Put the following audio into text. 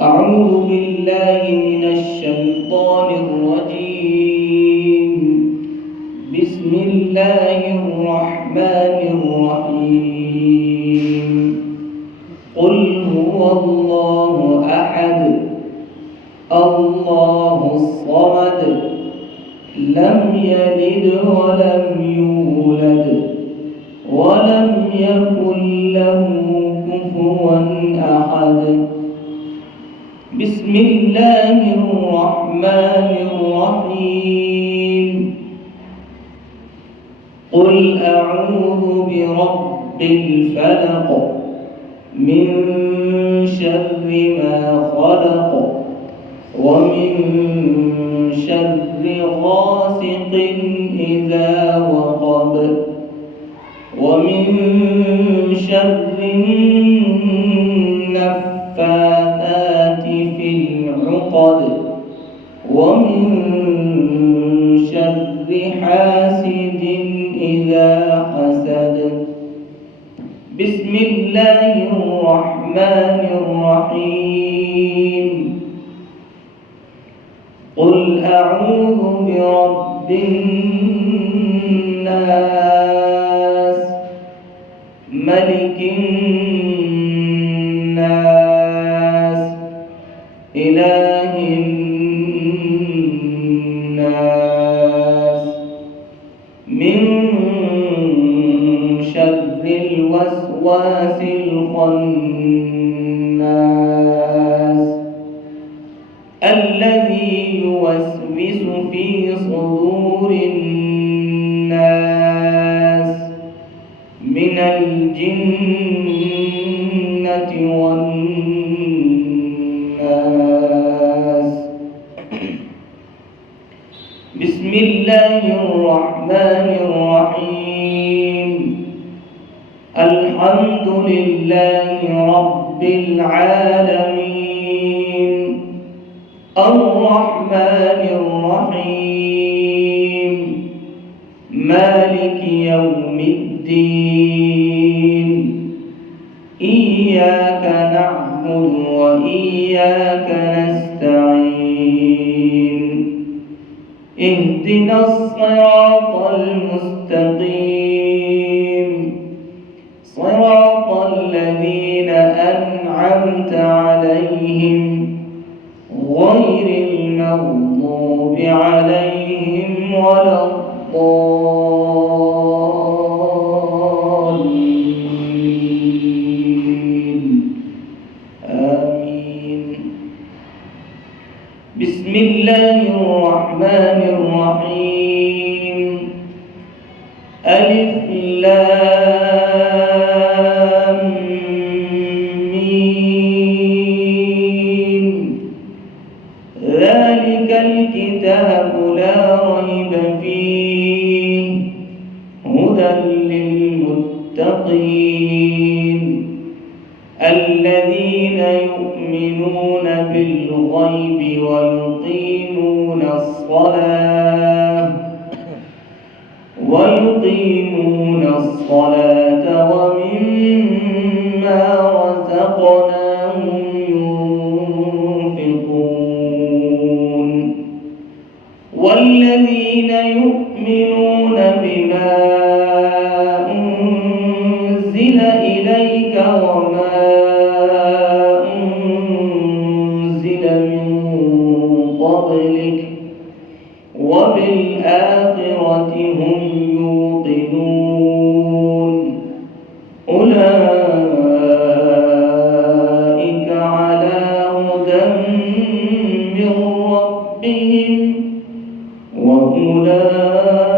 أعوذ بالله من الشيطان الرجيم. بسم الله الرحمن الرحيم. قل هو الله أحد الله الصمد لم يلد ولم يولد ولم يكن له كفوا أحد. بسم الله الرحمن الرحيم. قل أعوذ برب الفلق من شر ما خلق ومن شر غاسق إذا وقب ومن شر النفاثات في العقد ومن شر حاسد إذا حسد. بسم الله الرحمن الرحيم. قل أعوذ برب الناس ملك الناس إله الناس من شر الوسواس الخناس الذي يوسوس في صدور الناس من الجنة والناس. بسم الله الرحمن الرحيم. الحمد لله رب العالمين الرحمن الرحيم مالك يوم الدين. إياك نعبد وإياك نستعين. اهدنا الصراط المستقيم صراط الذين أنعمت عليهم غير المغضوب عليهم ولا الضالين. آمين. بسم الله الرحمن الرحيم. ألف لام ميم. ذلك الكتاب لا ريب فيه هدى للمتقين الذين يؤمنون بالغيب ويقيمون الصلاة ومما رزقناهم ينفقون والذين يؤمنون بما أنزل إليك وما أنزل من قبلك وبالآخرة هم يوقنون أولئك على هدى من ربهم وأولئك